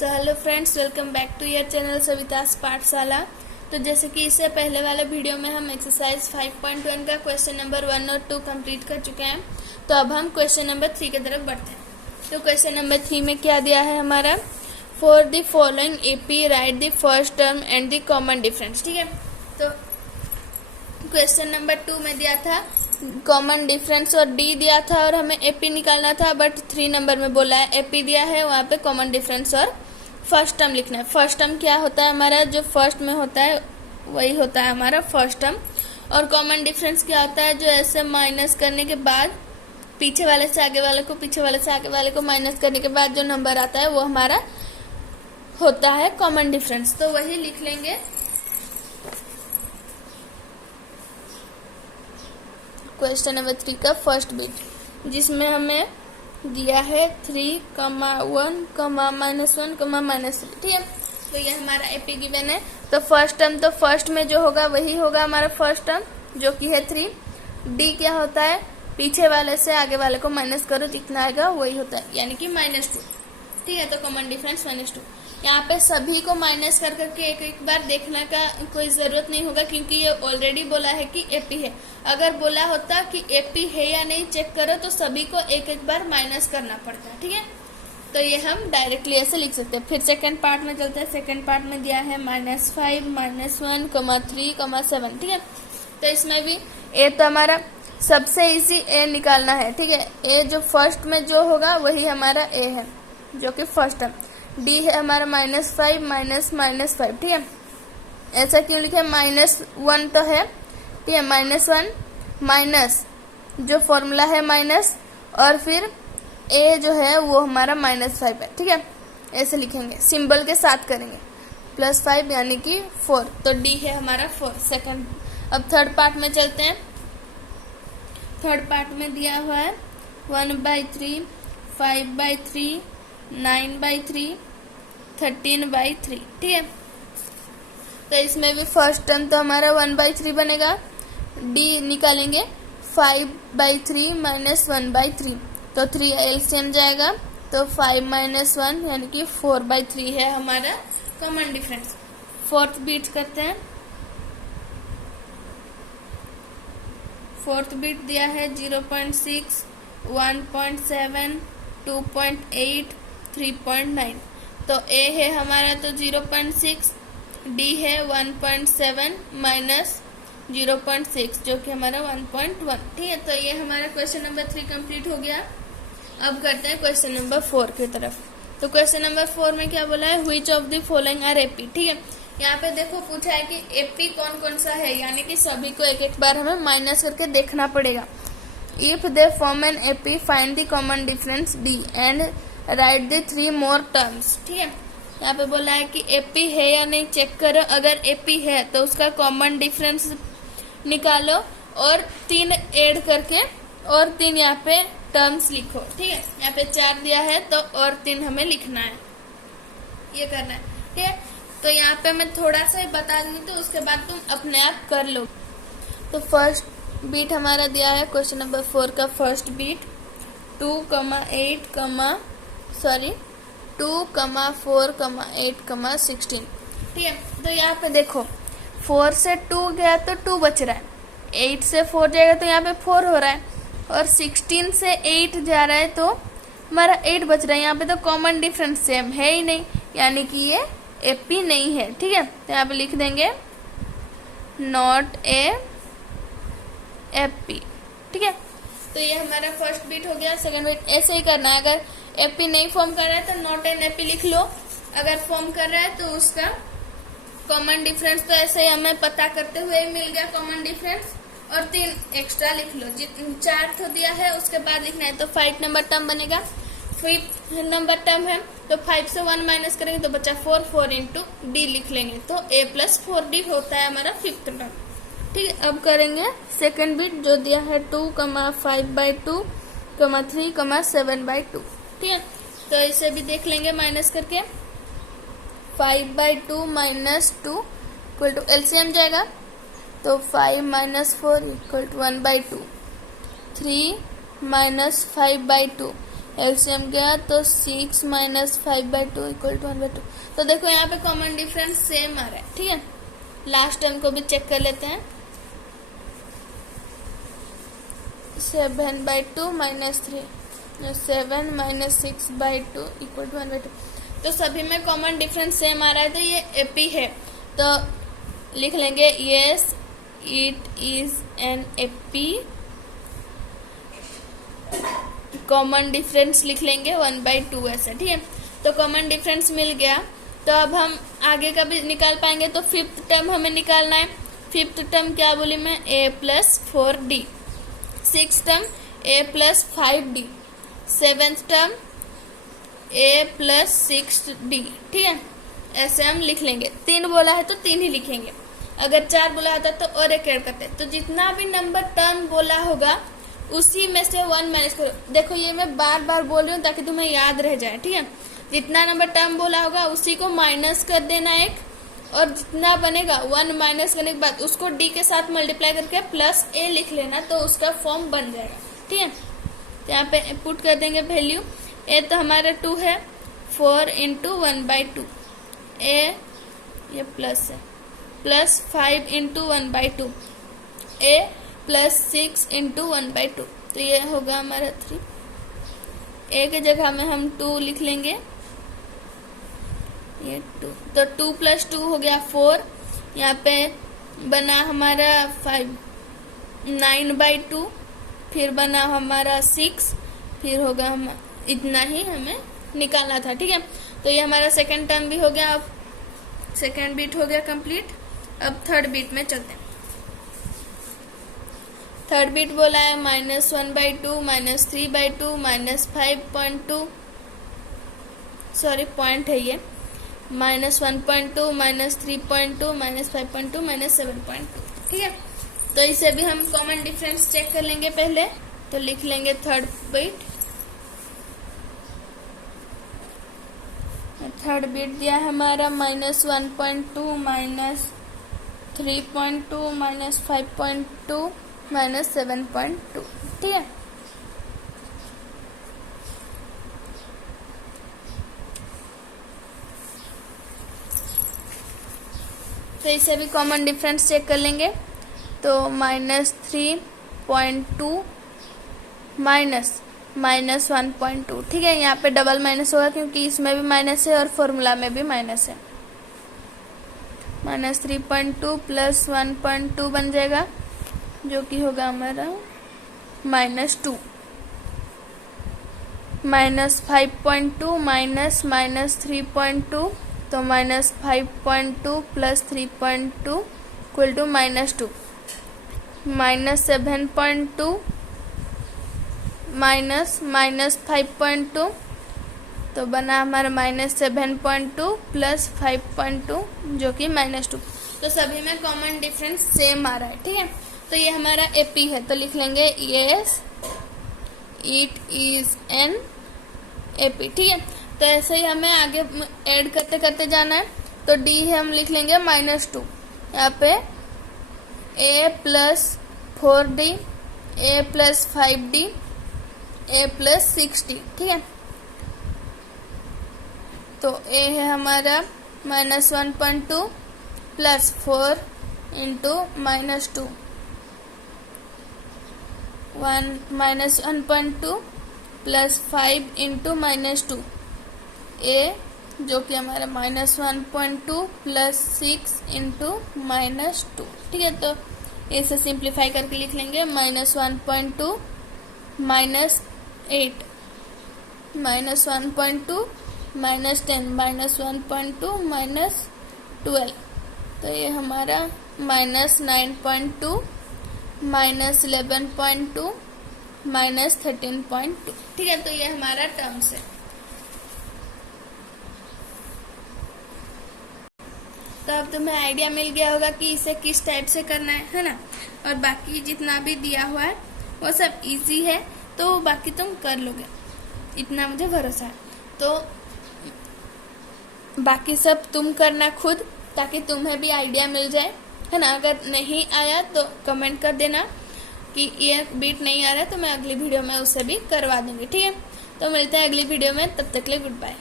So hello friends, welcome back to your channel Savita's Pathshala. तो जैसे कि इससे पहले वाले वीडियो में हम एक्सरसाइज 5.1 का क्वेश्चन नंबर 1 और 2 कंप्लीट कर चुके हैं। तो अब हम क्वेश्चन नंबर 3 की तरफ बढ़ते हैं। तो क्वेश्चन नंबर 3 में क्या दिया है हमारा, for the following AP right the first term and the common difference. ठीक है, तो क्वेश्चन नंबर 2 में दिया था कॉमन डिफरेंस और डी दिया था और हमें एपी निकालना था, बट 3 नंबर में बोला है एपी दिया है, वहाँ पे कॉमन डिफरेंस और फर्स्ट टर्म लिखना है। फर्स्ट टर्म क्या होता है हमारा, जो फर्स्ट में होता है वही होता है हमारा फर्स्ट टर्म। और कॉमन डिफरेंस क्या होता है, जो ऐसे माइनस करने के बाद पीछे वाले से आगे वाले को, पीछे वाले से आगे वाले को माइनस करने के बाद जो नंबर आता है वो हमारा होता है कॉमन डिफरेंस। तो वही लिख लेंगे। क्वेश्चन नंबर 3 का फर्स्ट बिट, जिसमें हमें दिया है 3, 1, -1, -3। ठीक है, तो ये हमारा एपी गिवन है। तो फर्स्ट टर्म, तो फर्स्ट में जो होगा वही होगा हमारा फर्स्ट टर्म, जो कि है 3। डी क्या होता है, पीछे वाले से आगे वाले को माइनस करो, जितना आएगा वही होता है, यानी कि -2। ठीक है, तो कॉमन डिफरेंस -2। यहाँ पे सभी को माइनस कर करके एक एक बार देखने का कोई ज़रूरत नहीं होगा, क्योंकि ये ऑलरेडी बोला है कि एपी है। अगर बोला होता कि एपी है या नहीं चेक करो, तो सभी को एक एक बार माइनस करना पड़ता है। ठीक है, तो ये हम डायरेक्टली ऐसे लिख सकते हैं। फिर सेकंड पार्ट में चलते हैं। सेकंड पार्ट में दिया है -5, -1, -3, 7। ठीक है, तो इसमें भी ए तो हमारा सबसे इजी ए निकालना है। ठीक है, ए जो फर्स्ट में जो होगा वही हमारा ए है, जो कि फर्स्ट टर्म। डी है हमारा -5, -5। ठीक है, ऐसा क्यों लिखे, -1 तो है। ठीक है, -1 माइनस जो फॉर्मूला है माइनस, और फिर ए जो है वो हमारा -5 है। ठीक है, ऐसे लिखेंगे, सिंबल के साथ करेंगे, +5 यानी कि 4। तो डी है हमारा 4 सेकंड। अब थर्ड पार्ट में चलते हैं। थर्ड पार्ट में दिया हुआ है 1/3, 5/3, 9/3, 13/3। ठीक है, तो इसमें भी फर्स्ट टर्म तो हमारा 1/3 बनेगा। डी निकालेंगे 5/3 -1/3, तो 3 एलसीएम जाएगा, तो 5 - 1 यानी कि 4/3 है हमारा कॉमन डिफरेंस। फोर्थ बीट करते हैं। फोर्थ बीट दिया है 0.6, 1.7, 2.8, 3.9। तो ए है हमारा तो 0.6, डी है 1.7 माइनस 0.6, जो कि हमारा 1.1। ठीक है, तो ये हमारा क्वेश्चन नंबर 3 कंप्लीट हो गया। अब करते हैं क्वेश्चन नंबर 4 की तरफ। तो क्वेश्चन नंबर 4 में क्या बोला है, which of the following are AP. ठीक है, यहाँ पे देखो पूछा है कि एपी कौन कौन सा है, यानी कि सभी को एक एक बार हमें माइनस करके देखना पड़ेगा। If they form an AP find the common difference D and right the 3 more terms. ठीक है, यहाँ पे बोला है कि एपी है या नहीं चेक करो। अगर एपी है तो उसका कॉमन डिफरेंस निकालो और 3 ऐड करके और 3 यहाँ पे टर्म्स लिखो। ठीक है, यहाँ पे 4 दिया है तो और 3 हमें लिखना है, ये करना है। ठीक है, तो यहाँ पे मैं थोड़ा सा ही बता दूंगी, तो उसके बाद तुम अपने आप कर लो। तो फर्स्ट बीट हमारा दिया है क्वेश्चन नंबर 4 का फर्स्ट बीट 2, 4, 8, 16। ठीक है, तो यहाँ पे देखो 4 से 2 गया तो 2 बच रहा है, 8 से 4 जाएगा तो यहाँ पे 4 हो रहा है, और 16 से 8 जा रहा है तो हमारा 8 बच रहा है। यहाँ पे तो कॉमन डिफरेंस सेम है ही नहीं, यानी कि ये एपी नहीं है। ठीक है, तो यहाँ पे लिख देंगे नॉट ए एपी। ठीक है, तो ये हमारा फर्स्ट बीट हो गया। सेकंड बीट ऐसे ही करना है, अगर एपी नहीं फॉर्म कर रहा है तो नॉट एन एपी लिख लो, अगर फॉर्म कर रहा है तो उसका कॉमन डिफरेंस तो ऐसे ही हमें पता करते हुए ही मिल गया कॉमन डिफरेंस, और 3 एक्स्ट्रा लिख लो। 4 तो दिया है, उसके बाद लिखना है, तो 5 नंबर टर्म बनेगा। 5th नंबर टर्म है, तो 5 से 1 माइनस करेंगे तो बचा 4, 4 इंटू डी लिख लेंगे, तो a + 4d होता है हमारा 5th टर्म। ठीक है, अब करेंगे सेकंड बीट, जो दिया है 2, 5/2, 3, 7/2। ठीक है, तो इसे भी देख लेंगे माइनस करके। 5/2 - 2 इक्वल टू एलसीएम जाएगा, तो 5 - 4 = 1/2। 3 - 5/2 एलसीएम गया तो 6 माइनस 5/2 इक्वल टू 1/2। तो देखो यहाँ पे कॉमन डिफरेंस सेम आ रहा है, ठीक है। लास्ट टर्म को भी चेक कर लेते हैं। 7/2 माइनस 3, 7 माइनस 6/2 इक्वल टू 1/2। तो सभी में कॉमन डिफरेंस सेम आ रहा है, तो ये एपी है। तो लिख लेंगे yes it is an AP. Common difference लिख लेंगे 1/2 ऐसे, ठीक है। तो कॉमन डिफरेंस मिल गया। तो अब हम आगे का भी निकाल पाएंगे। तो फिफ्थ टर्म हमें निकालना है। फिफ्थ टर्म क्या बोली मैं, a plus 4d। Six term a plus 5d। Seventh term a plus 6d, ठीक है। ऐसे हम लिख लेंगे। 3 बोला है तो 3 ही लिखेंगे। अगर 4 बोला होता तो और एक ऐड करते। तो जितना भी नंबर टर्म बोला होगा उसी में से 1 माइनस करो। देखो ये मैं बार बार बोल रही हूँ ताकि तुम्हें याद रह जाए, ठीक है। जितना नंबर टर्म बोला होगा उसी को माइनस कर देना एक, और जितना बनेगा 1 माइनस करने के बाद उसको d के साथ मल्टीप्लाई करके प्लस a लिख लेना, तो उसका फॉर्म बन जाएगा, ठीक है। तो यहाँ पे पुट कर देंगे वैल्यू। a तो हमारा 2 है, 4 इंटू 1/2। a ये प्लस है, plus 5 into 1/2। a plus 6 into 1/2। तो ये होगा हमारा 3। a की जगह में हम 2 लिख लेंगे, ये 2। तो 2 प्लस 2 हो गया 4। यहाँ पे बना हमारा 5, 9/2। फिर बना हमारा 6। फिर होगा हम इतना ही हमें निकालना था, ठीक है। तो ये हमारा सेकंड टर्म भी हो गया। अब सेकंड बीट हो गया कंप्लीट। अब थर्ड बीट में चलते हैं। थर्ड बीट बोला है -1/2 -3/2 -5.2, सॉरी पॉइंट है ये, -1.2 -3.2 -5.2 -7.2, ठीक है। तो इसे भी हम कॉमन डिफरेंस चेक कर लेंगे पहले। तो लिख लेंगे थर्ड बीट। थर्ड बीट दिया है हमारा -1.2 -3.2 -5.2 -7.2, ठीक है। तो इसे भी कॉमन डिफरेंस चेक कर लेंगे। तो -3.2 -1.2, ठीक है। यहाँ पे डबल माइनस होगा क्योंकि इसमें भी माइनस है और फॉर्मूला में भी माइनस है। -3.2 प्लस 1.2 बन जाएगा, जो कि होगा हमारा -2। -5.2 -3.2, तो -5.2 प्लस 3.2 इक्वल टू -2। -7.2 -5.2, तो बना हमारा -7.2 प्लस 5.2, जो कि -2। तो सभी में कॉमन डिफरेंस सेम आ रहा है, ठीक है। तो ये हमारा एपी है। तो लिख लेंगे yes it is an AP, ठीक है। तो ऐसे ही हमें आगे ऐड करते करते जाना है। तो डी है, हम लिख लेंगे -2। यहाँ पे a plus 4d, a plus 5d, a plus 6d, ठीक है। तो a है हमारा -1.2 plus 4 into -2, 1 plus 5 into -2, a जो कि हमारा -1.2 प्लस 6 इंटू -2, ठीक है। तो इसे सिंप्लीफाई करके लिख लेंगे -1.2 -8 -1.2 -10 -1.2 -12। तो ये हमारा -9.2 -11.2 -13.2, ठीक है। तो ये हमारा टर्म्स है। तो अब तुम्हें आइडिया मिल गया होगा कि इसे किस टाइप से करना है ना। और बाकी जितना भी दिया हुआ है वो सब इजी है, तो बाकी तुम कर लोगे, इतना मुझे भरोसा है। तो बाकी सब तुम करना खुद, ताकि तुम्हें भी आइडिया मिल जाए, है ना। अगर नहीं आया तो कमेंट कर देना कि ये बीट नहीं आ रहा है, तो मैं अगली वीडियो में उसे भी करवा दूंगी, ठीक है। तो मिलते हैं अगली वीडियो में, तब तक के लिए गुड बाय।